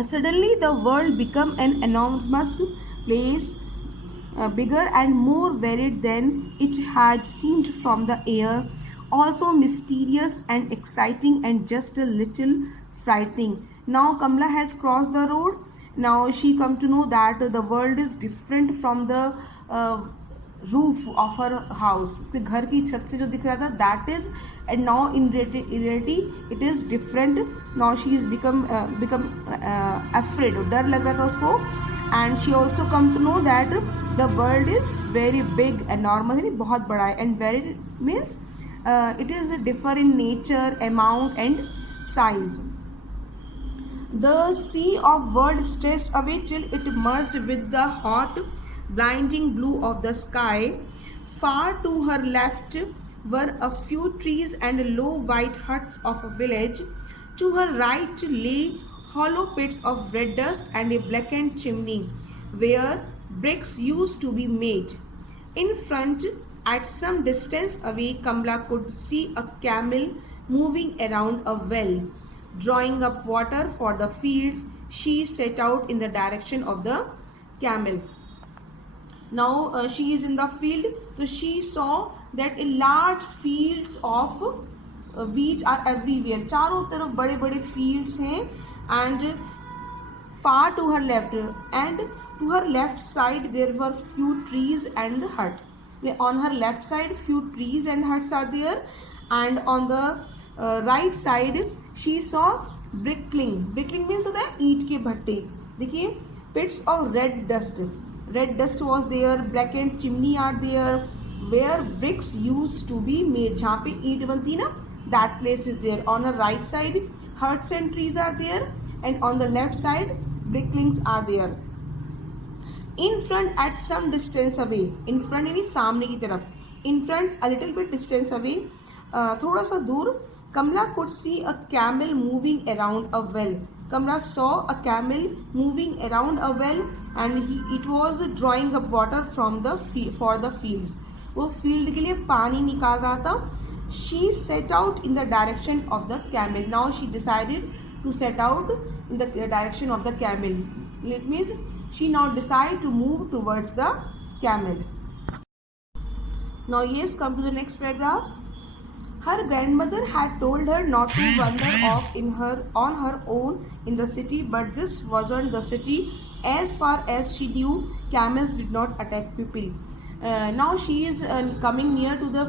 Suddenly, the world became an enormous place, bigger and more varied than it had seemed from the air, also mysterious and exciting and just a little frightening. Now Kamala has crossed the road. Now she come to know that the world is different from the uh, roof of her house. उसके घर की छत से जो दिख रहा था that is, and now in reality it is different. Now she is become afraid. डर लग रहा था उसको. And she also come to know that the world is very big, enormous, यानी बहुत बड़ा है. And very means it is differ in nature, amount and size. The sea of world stretched away till it merged with the hot, blinding blue of the sky. Far to her left were a few trees and low white huts of a village. To her right lay hollow pits of red dust and a blackened chimney, where bricks used to be made. In front, at some distance away, Kamala could see a camel moving around a well. Drawing up water for the fields, she set out in the direction of the camel. Now she is in the field, so she saw that a large fields of wheat are everywhere. चारों तरफ बड़े बड़े fields हैं, and far to her left, and to her left side there were few trees and hut. On her left side few trees and huts are there, and on the right side she saw brickling. Brickling means होता है ईंट के भट्टे. देखिए, pits of red dust. Red dust was there. Blackened chimney are there, where bricks used to be made. जहाँ पे ईंट बनती ना, that place is there. On her right side huts and trees are there, and on the left side bricklings are there. In front, at some distance away, in front यानी सामने की तरफ, in front a little bit distance away, थोड़ा सा दूर, Kamala could see a camel moving around a well. Kamala saw a camel moving around a well, and it was drawing up water from for the fields. वो field के लिए पानी निकाल रहा था. She set out in the direction of the camel. Now she decided to set out in the direction of the camel. It means she now decided to move towards the camel. Now yes, come to the next paragraph. Her grandmother had told her not to wander off on her own in the city, but this wasn't the city. As far as she knew, camels did not attack people. Now she is coming near to the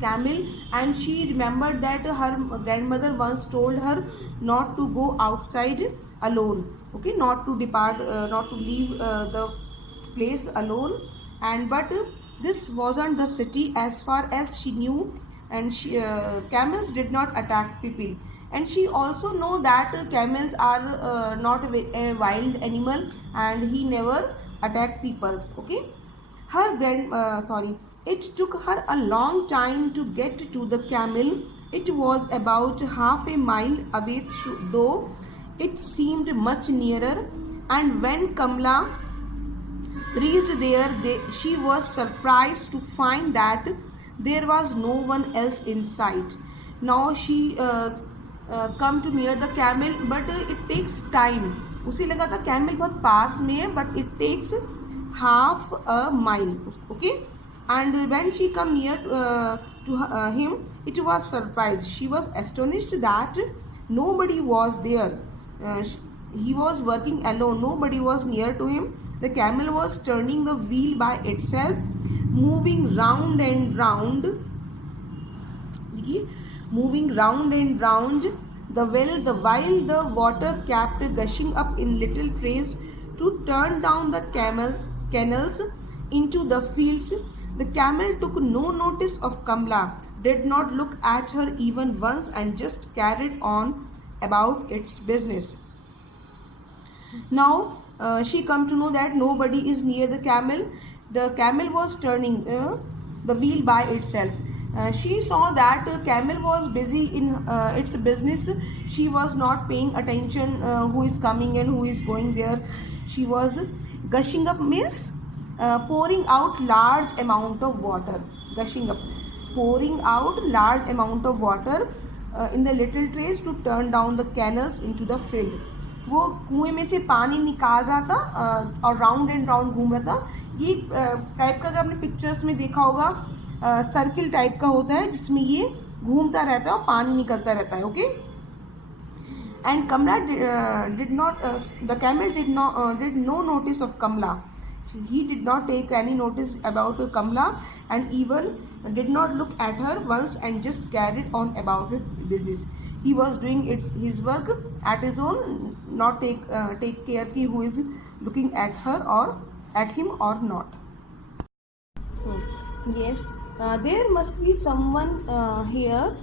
camel, and she remembered that her grandmother once told her not to go outside alone. Okay, not to depart, not to leave the place alone. But this wasn't the city as far as she knew, and camels did not attack people. And she also know that camels are not a wild animal, and he never attack people. Okay, it took her a long time to get to the camel. It was about half a mile away, though it seemed much nearer. And when Kamala reached there, she was surprised to find that there was no one else in sight. Now she come to near the camel, but it takes time. उसे लगा था camel बहुत पास में है, but it takes half a mile. Okay, and when she come near to him, it was surprised. She was astonished that nobody was there. He was working alone. Nobody was near to him. The camel was turning the wheel by itself, moving round and round. Moving round and round the well, while the water kept gushing up in little trays to turn down the canals into the fields. The camel took no notice of Kamala, did not look at her even once, and just carried on about its business. Now she come to know that nobody is near the camel. The camel was turning the wheel by itself. She saw that camel was busy in its business. She was not paying attention who is coming and who is going there. She was gushing up means pouring out large amount of water. Gushing up, pouring out large amount of water in the little trays to turn down the canals into the field. वो कुएं में से पानी निकाल रहा था और round and round घूम रहा था। ये टाइप का अगर आपने पिक्चर्स में देखा होगा, सर्किल टाइप का होता है जिसमें ये घूमता रहता है और पानी निकलता रहता है। Okay, and Kamla did not the camel did no notice of Kamla. He did not take any notice about Kamla and even did not look at her once and just carried on about his business. He was doing his work at his own, not take care ki who is looking at her or at him or not. Yes, there must be someone here,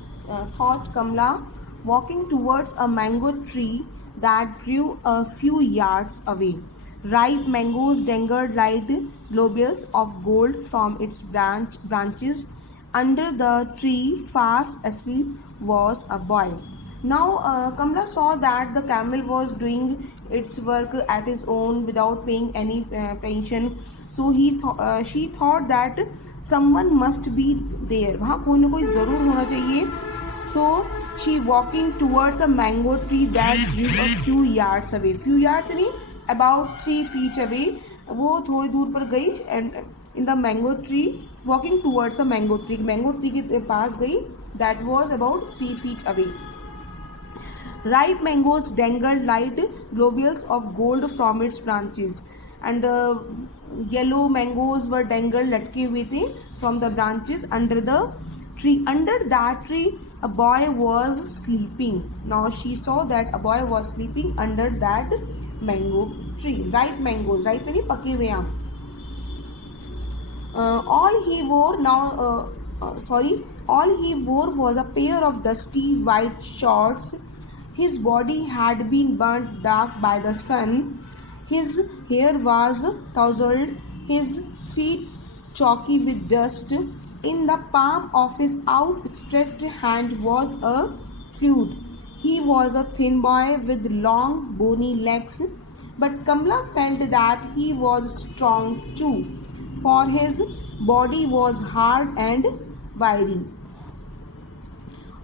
thought Kamla, walking towards a mango tree that grew a few yards away. Ripe mangoes dangled like globules of gold from its branches. Under the tree, fast asleep, was a boy. Now, Kamla saw that the camel was doing its work at his own without paying any attention. So she thought that someone must be there. वहाँ कोई ना कोई ज़रूर होना चाहिए. So she walking towards a mango tree that grew a few yards away. Few yards नहीं, about 3 feet away. वो थोड़ी दूर पर गई and in the mango tree, walking towards a mango tree. Mango tree के पास गई. That was about 3 feet away. Ripe mangoes dangled like globules of gold from its branches, and the yellow mangoes were dangled लटके हुए थे from the branches under the tree. Under that tree, a boy was sleeping. Now she saw that a boy was sleeping under that mango tree. Ripe mangoes, ripe यानी पके हुए आम. All he wore was a pair of dusty white shorts. His body had been burnt dark by the sun. His hair was tousled, his feet chalky with dust. In the palm of his outstretched hand was a flute. He was a thin boy with long, bony legs, but Kamla felt that he was strong too, for his body was hard and wiry.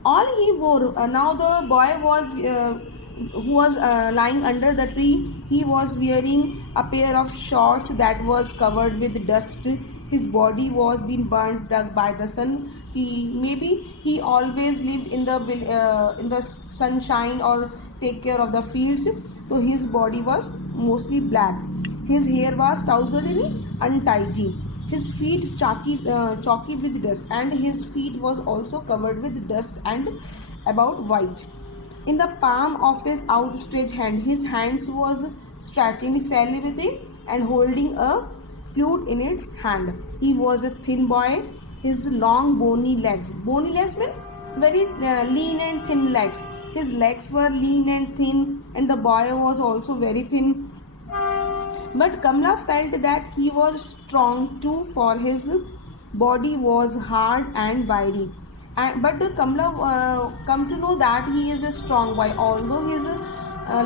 All he wore, now the boy was who was lying under the tree, he was wearing a pair of shorts that was covered with dust. His body was being burnt by the sun. He always lived in the sunshine or take care of the fields, so his body was mostly black. His hair was tousled and untidy. His feet chalky with dust, and his feet was also covered with dust and about white. In the palm of his outstretched hand, his hands was stretching fairly with it and holding a flute in its hand. He was a thin boy. His long bony legs mean very lean and thin legs. His legs were lean and thin, and the boy was also very thin. But Kamla felt that he was strong too, for his body was hard and wiry. But Kamla come to know that he is a strong boy. Although his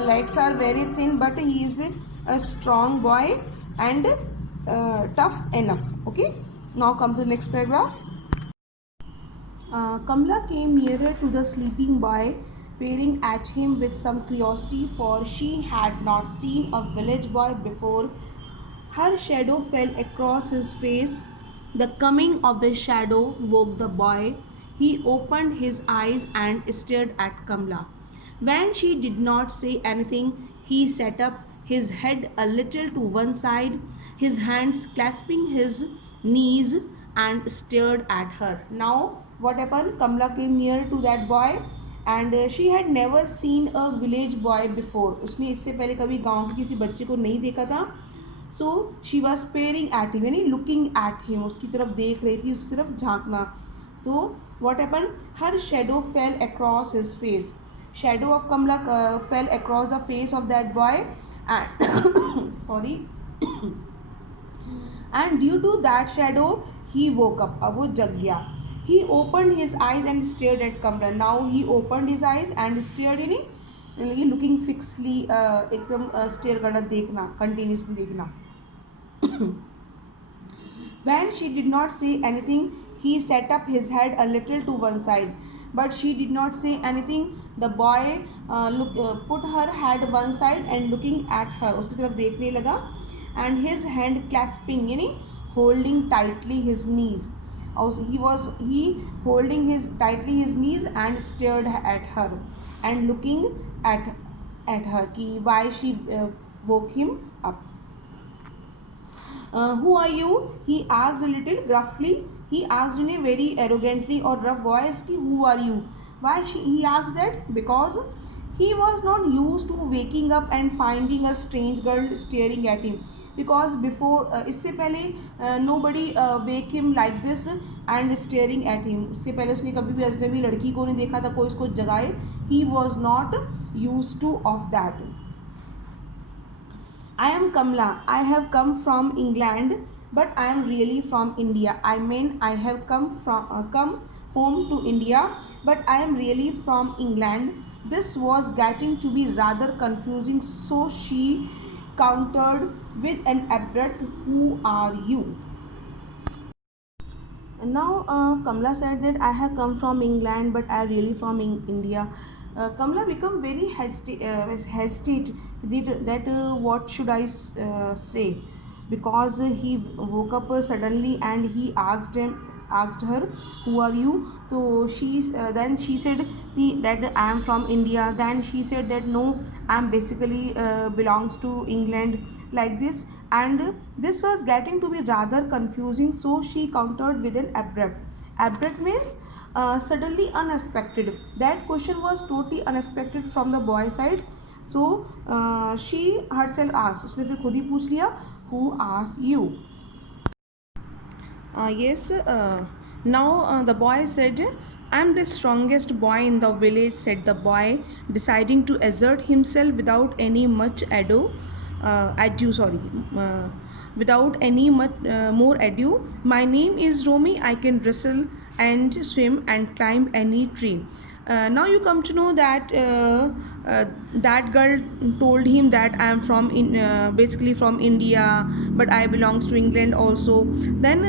legs are very thin, but he is a strong boy and tough enough. Okay. Now come to the next paragraph. Kamla came nearer to the sleeping boy, peering at him with some curiosity, for she had not seen a village boy before. Her shadow fell across his face. The coming of the shadow woke the boy. He opened his eyes and stared at Kamla. When she did not say anything, he set up his head a little to one side, his hands clasping his knees, and stared at her. Now what happened? Kamla came near to that boy and she had never seen a village boy before. उसने इससे पहले कभी गांव के किसी बच्चे को नहीं देखा था. So she was peering at him, यानी looking at him, उसकी तरफ देख रही थी, उसकी तरफ झांकना. तो what happened? Her shadow fell across his face. Shadow of Kamla fell across the face of that boy, and sorry. And due to that shadow, he woke up. अब वो जग गया. He opened his eyes and stared at Kamla. Now he opened his eyes and stared in it, looking fixedly, एकदम stare करना, देखना, continuously देखना. When she did not say anything, he set up his head a little to one side. but she did not say anything. The boy put her head one side and looking at her, उसकी तरफ देखने लगा, and his hand clasping यानी holding tightly his knees. He holding his tightly his knees and stared at her and looking at her कि why she woke him up. Who are you? He asked a little gruffly. He asked in a very arrogantly or rough voice कि who are you? Why he asked that? Because he was not used to waking up and finding a strange girl staring at him. Because before इससे पहले nobody wake him like this and staring at him. इससे पहले उसने कभी भी अजनबी लड़की को नहीं देखा था कोई उसको जगाए. He was not used to of that. I am Kamla. I have come from England, but I am really from India. I mean, I have come home to India, but I am really from England. This was getting to be rather confusing, so she countered with an abrupt, "Who are you?" And now Kamla said that I have come from England, but I am really from India. Kamla became very hesitate that what should I say, because he woke up suddenly and he asked her, who are you? So then she said that I am from India. Then she said that no, I am basically belongs to England, like this. And this was getting to be rather confusing, so she countered with an abrupt means suddenly, unexpected. That question was totally unexpected from the boy side. So she herself asked, उसने फिर खुद ही पूछ लिया, who are you? Yes. Now the boy said, I am the strongest boy in the village, said the boy, deciding to assert himself without any much without any more ado. My name is Romy. I can wrestle and swim and climb any tree. Now you come to know that that girl told him that I am from basically from India, but I belongs to England also. Then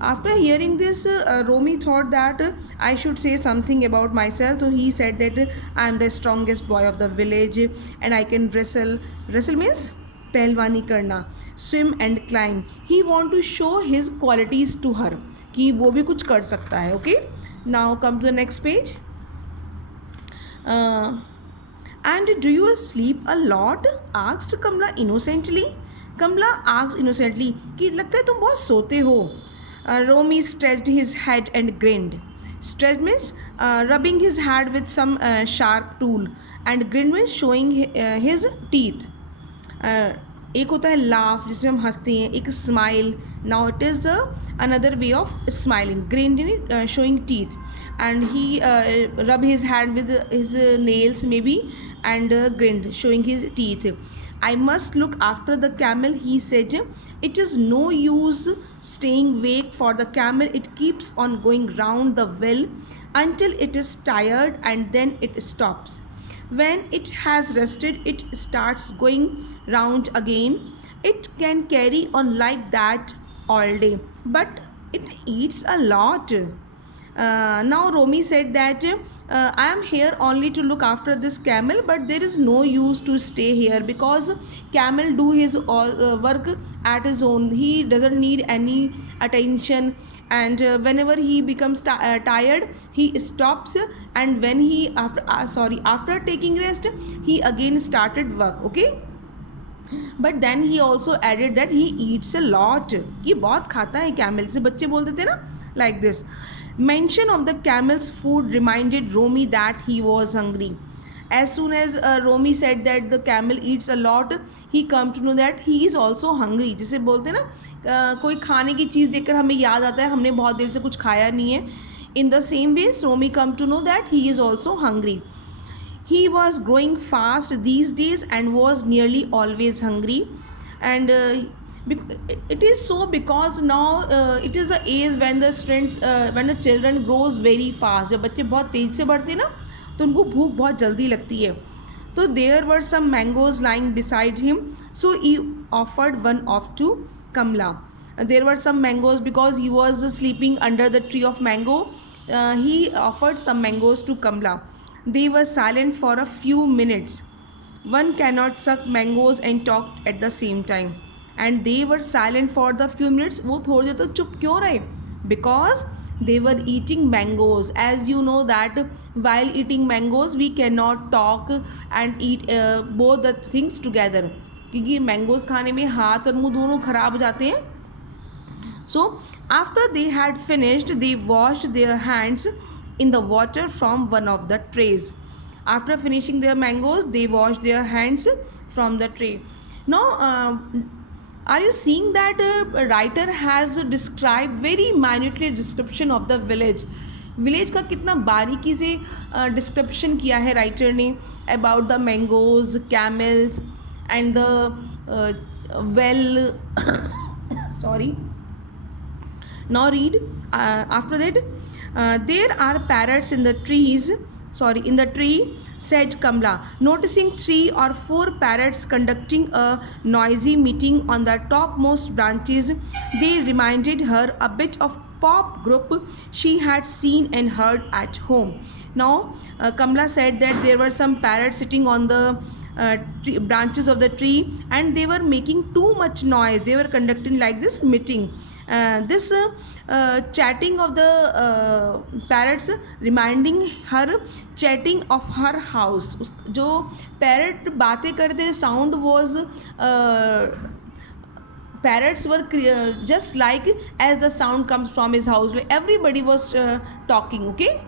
after hearing this, Romy thought that I should say something about myself. So he said that I am the strongest boy of the village and I can wrestle. Wrestle means पहलवानी करना, swim and climb. He want to show his qualities to her कि वो भी कुछ कर सकता है. Okay, now come to the next page. And do you sleep a lot? Asked Kamla innocently. Kamla asked innocently कि लगता है तुम बहुत सोते हो. Romy stretched his head and grinned. Stretched means rubbing his head with some sharp tool, and grinned means showing his teeth. एक होता है लाफ जिसमें हम हंसते हैं, एक smile. Now it is the another way of smiling. Grinned in showing teeth, and he rub his hand with his nails maybe, and grinned showing his teeth. I must look after the camel, he said. It is no use staying awake for the camel. It keeps on going round the well until it is tired, and then it stops. When it has rested, it starts going round again. It can carry on like that all day, but it eats a lot. Now Romy said that I am here only to look after this camel, but there is no use to stay here because camel do his all work at his own. He doesn't need any attention, and whenever he becomes tired, he stops, and when he after taking rest, he again started work. Okay, but then he also added that he eats a lot. कि बहुत खाता है camel, से बच्चे बोल देते ना, like this. Mention of the camel's food reminded Romy that he was hungry. As soon as Romy said that the camel eats a lot, he come to know that he is also hungry. जिसे बोलते हैं ना कोई खाने की चीज़ देखकर हमें याद आता है हमने बहुत देर से कुछ खाया नहीं है. In the same way, Romy come to know that he is also hungry. He was growing fast these days and was nearly always hungry, and it is so because now it is the age when the students when the children grows very fast. जब बच्चे बहुत तेज से बढ़ते हैं ना तो उनको भूख बहुत जल्दी लगती है. तो there were some mangoes lying beside him, so he offered one off to Kamla. There were some mangoes because he was sleeping under the tree of mango. he offered some mangoes to Kamla. They were silent for a few minutes. One cannot suck mangoes and talk at the same time. And they were silent for the few minutes. वो थोड़ी देर तक चुप क्यों रहे? Because they were eating mangoes. As you know that while eating mangoes we cannot talk and eat both the things together. क्योंकि mangoes खाने में हाथ और मुंह दोनों खराब हो जाते हैं. So after they had finished, they washed their hands in the water from one of the trays. After finishing their mangoes, they washed their hands from the tray. Now, are you seeing that a writer has described very minutely description of the village? Village का कितना बारीकी से description किया है writer ने about the mangoes, camels and the well. Sorry. Now read. After that, there are parrots in the trees. Sorry, in the tree, said Kamla, noticing 3 or 4 parrots conducting a noisy meeting on the topmost branches. They reminded her a bit of pop group she had seen and heard at home. Now, Kamla said that there were some parrots sitting on the branches of the tree, and they were making too much noise. They were conducting like this meeting. This chatting of the parrots reminding her chatting of her house. जो parrot बातें करते sound was parrots were just like as the sound comes from his house. Everybody was talking. Okay.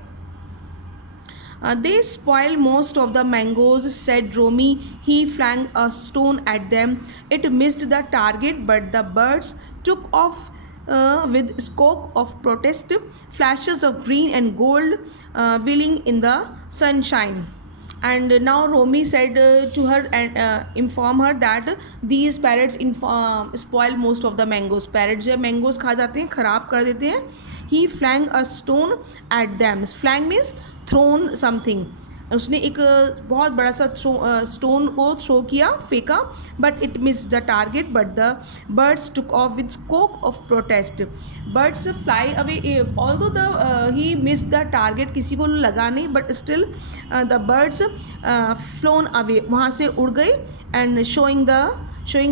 They spoiled most of the mangoes, said Romy. He flung a stone at them. It missed the target, but the birds took off with scope of protest, flashes of green and gold wheeling in the sunshine. And now Romy said to her and inform her that these parrots spoil most of the mangoes. Parrots जो mangoes खा जाते हैं, खराब कर देते हैं. He flung a stone at them. Flang means thrown something. उसने एक बहुत बड़ा सा स्टोन को थ्रो किया, फेंका, but it miss the target, but the birds took off with scope of protest. Birds fly away, although the he miss the target, किसी को लगा नहीं, but still the birds flown away, वहाँ से उड़ गए, and showing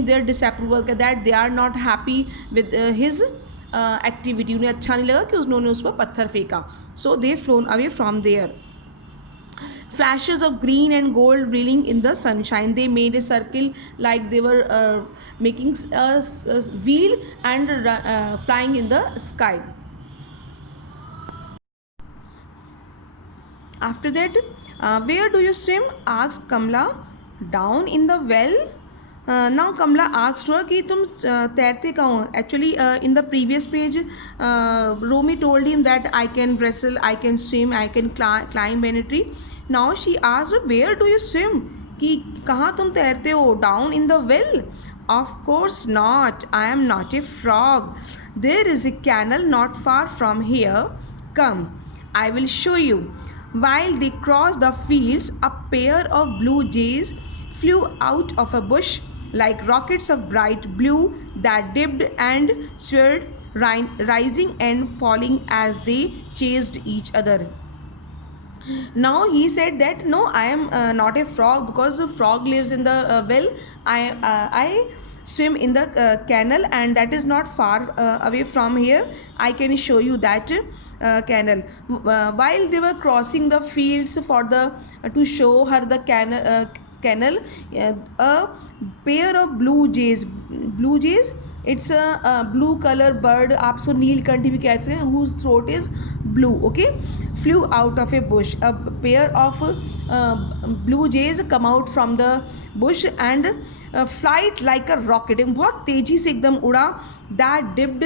their disapproval that they are not happy with his activity. उन्हें अच्छा नहीं लगा कि उन्होंने उस पर पत्थर फेंका. So they flown away from there. Flashes of green and gold reeling in the sunshine. They made a circle like they were making a wheel and flying in the sky. After that, where do you swim? Asked Kamla. Down in the well. Now Kamla asked her कि तुम तैरते कहाँ? Actually, in the previous page, Romy told him that I can wrestle, I can swim, I can climb any tree. Now she asked, where do you swim? कि कहाँ तुम तैरते हो? Down in the well? Of course not. I am not a frog. There is a canal not far from here. Come, I will show you. While they crossed the fields, a pair of blue jays flew out of a bush like rockets of bright blue that dipped and swirled, rising and falling as they chased each other. Now he said that no, I am not a frog, because the frog lives in the well. I swim in the canal, and that is not far away from here. I can show you that canal. While they were crossing the fields for the to show her the canal, a pair of blue jays, it's a blue color bird, आप सो नीलकंठ भी कह सकते हैं, whose throat is blue. Okay, flew out of a bush. A pair of blue jays come out from the bush and flight like a rocket. बहुत तेजी से एकदम उड़ा. That dipped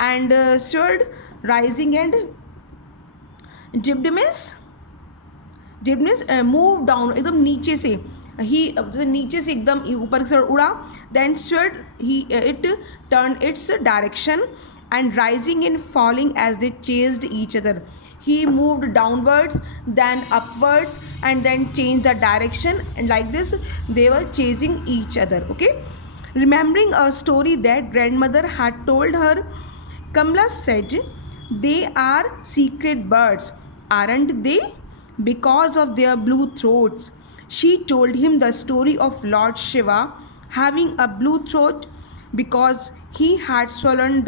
and swirled, rising and dipped means move down, एकदम नीचे से. ही नीचे से एकदम ऊपर की तरफ उड़ा. Then sword it turned its direction and rising and falling as they chased each other. He moved downwards, then upwards, and then changed the direction, and like this they were chasing each other. Okay, remembering a story that grandmother had told her, Kamla said, They are secret birds, aren't they? Because of their blue throats. She told him the story of Lord Shiva having a blue throat because he had swallowed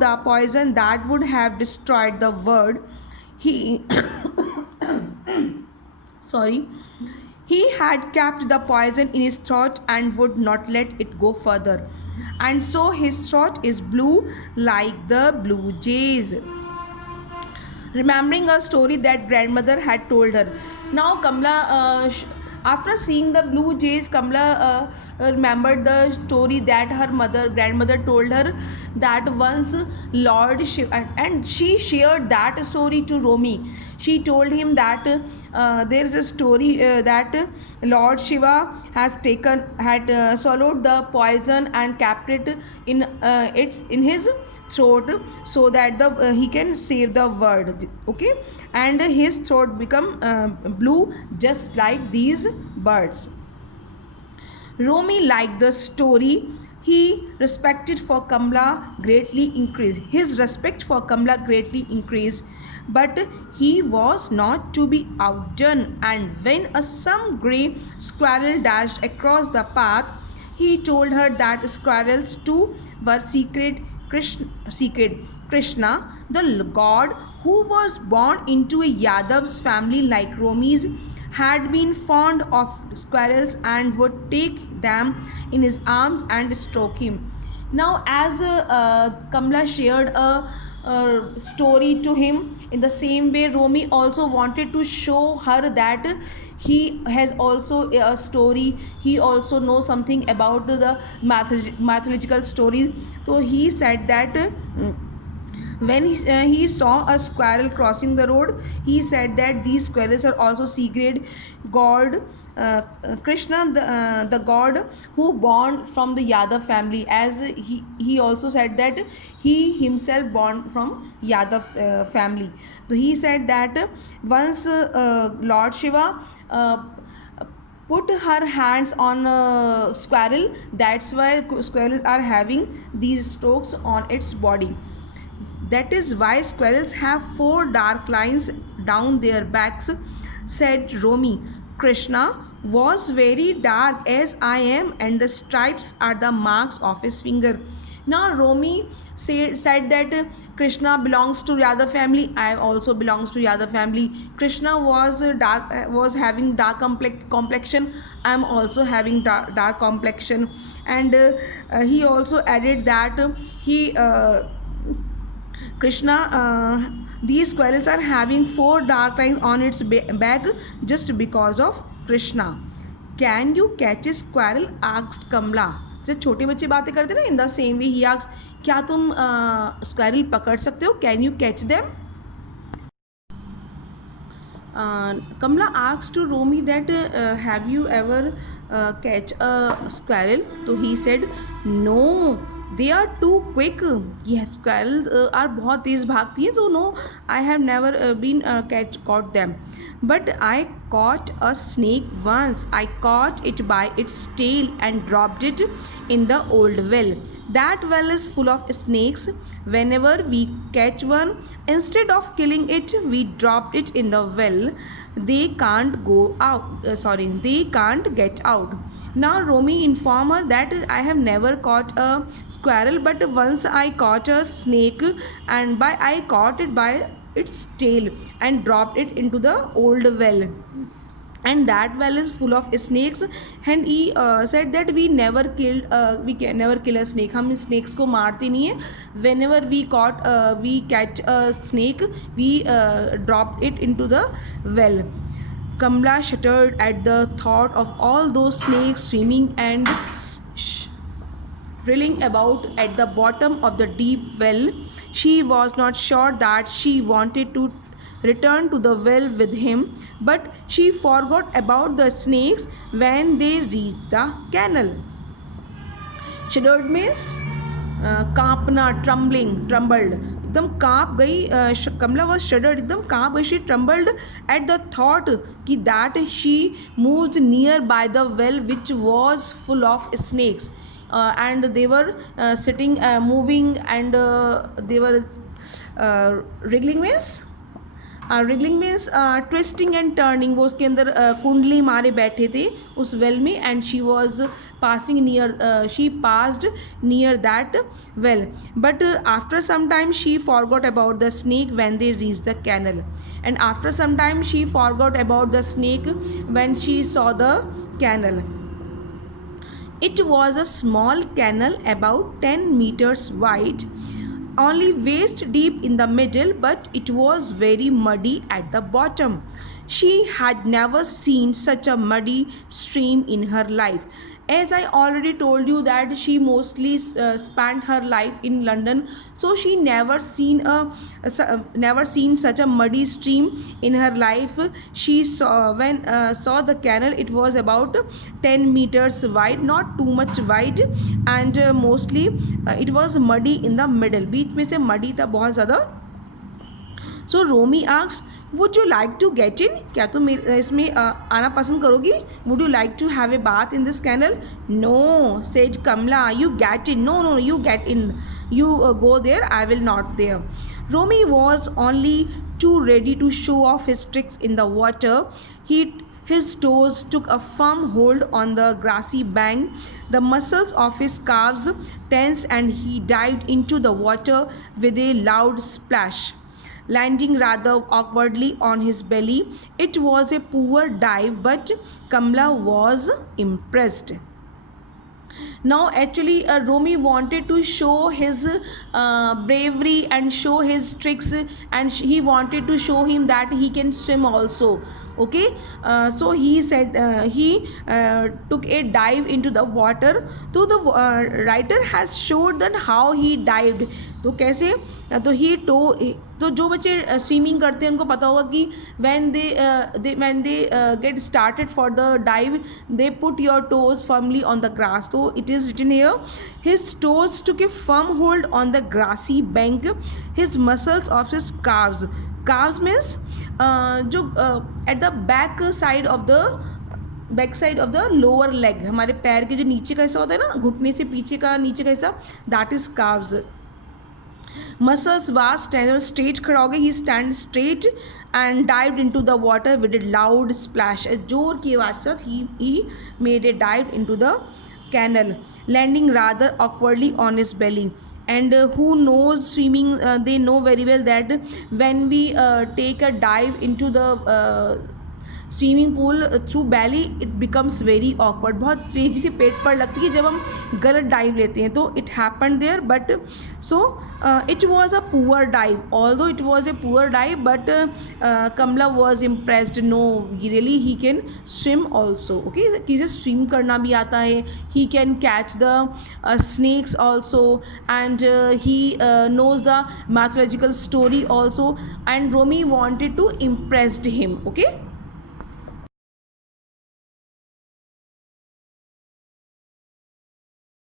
the poison that would have destroyed the world. He sorry, he had kept the poison in his throat and would not let it go further. And so his throat is blue like the blue jays, remembering a story that grandmother had told her. Now Kamla, after seeing the blue jays, Kamla remembered the story that her grandmother told her, that once Lord Shiva, and she shared that story to Romi. She told him that there is a story that Lord Shiva had swallowed the poison and kept it in his throat so that he can save the world. Okay, and his throat become blue just like these birds. Romi liked the story. He respected for Kamla greatly increased. His respect for Kamla greatly increased, but he was not to be outdone. And when some grey squirrel dashed across the path, he told her that squirrels too were secret. Krishna, the god who was born into a Yadav's family like Romi's, had been fond of squirrels and would take them in his arms and stroke him. Now, as Kamla shared a story to him, in the same way, Romi also wanted to show her that he has also a story. He also knows something about the mythological stories. So he said that. When he saw a squirrel crossing the road, he said that these squirrels are also secret god Krishna, the god who born from the Yadav family, as he also said that he himself born from Yadav family. So he said that once Lord Shiva put her hands on a squirrel, that's why squirrels are having these strokes on its body. That is why squirrels have 4 dark lines down their backs, said Romi. Krishna was very dark as I am, and the stripes are the marks of his finger. Now Romi said that Krishna belongs to Yadav family. I also belongs to Yadav family. Krishna was dark, was having dark complexion. I am also having dark complexion, and he also added that he. Krishna, these squirrels are having 4 dark lines on its back just because of Krishna. Can you catch a squirrel? Asked Kamla. जैसे छोटे बच्चे बातें करते ना, in the same way he asked, क्या तुम squirrel पकड़ सकते हो? Can you catch them? Kamla asked to Romi that have you ever catch a squirrel? So he said no. They are too quick. Yes, squirrels are बहुत तेज भागती हैं. So no, I have never been caught them. But I caught a snake once. I caught it by its tail and dropped it in the old well. That well is full of snakes. Whenever we catch one, instead of killing it, we drop it in the well. They can't go out. They can't get out. Now Romi informed her that I have never caught a squirrel, but once I caught a snake, and I caught it by its tail and dropped it into the old well. And that well is full of snakes. And he said that we can never kill a snake. हम snakes को मारते नहीं है. Whenever we catch a snake, we dropped it into the well. Kamla shuddered at the thought of all those snakes swimming and drilling about at the bottom of the deep well. She was not sure that she wanted to return to the well with him, but she forgot about the snakes when they reached the canal. Shuddered means कांपना, trembled. एकदम कांप गई. कमला was shuddered, एकदम कांप गई. She trembled at the thought कि that she moved near by the well which was full of snakes. and they were sitting, moving, and they were wriggling means wriggling means twisting and turning. वो उसके अंदर कुंडली मारे बैठे थे उस well में, and she was passing near, she passed near that well, but after some time she forgot about the snake when they reach the canal, and after some time she forgot about the snake when she saw the canal. It was a small canal about 10 meters wide, only waist deep in the middle, but it was very muddy at the bottom. She had never seen such a muddy stream in her life. As I already told you that she mostly spent her life in London, so she never seen such a muddy stream in her life. She saw the canal. It was about 10 meters wide, not too much wide, and mostly it was muddy in the middle. बीच में से muddy था बहुत ज़्यादा. So Romy asked, would you like to get in, क्या तुम इसमें आना पसंद करोगी? Would you like to have a bath in this canal? No, said Kamala, you get in. No no, you get in, you go there, I will not there. Romy was only too ready to show off his tricks in the water. His toes took a firm hold on the grassy bank. The muscles of his calves tensed and he dived into the water with a loud splash, landing rather awkwardly on his belly. It was a poor dive, but Kamla was impressed. Now actually Romy wanted to show his bravery and show his tricks, and he wanted to show him that he can swim also. Okay, so he said he took a dive into the water. So the writer has showed that how he dived. तो कैसे, तो जो बच्चे swimming करते हैं उनको पता होगा कि when they get started for the dive, they put your toes firmly on the grass. So it is written here, his toes took a firm hold on the grassy bank. His muscles of his calves means जो at the back side of the lower leg, हमारे पैर के जो नीचे का हिस्सा होता है ना, घुटने से पीछे का नीचे का हिस्सा, that is calves. Muscles was straight, खड़ा हो गया. He stand straight and dived into the water with a loud splash. जोर की आवाज़ से he made a dive into the canal, landing rather awkwardly on his belly. And who knows swimming, they know very well that when we take a dive into the swimming pool through belly, it becomes very awkward. बहुत तेज़ी से पेट पर लगती है जब हम गलत dive लेते हैं. तो it happen there, but so it was a poor dive. Although it was a poor dive, but Kamala was impressed. No, really he can swim also. Okay, किसे स्विम करना भी आता है. He can catch the snakes also, and he knows the mythological story also, and Romy wanted to impress him. Okay.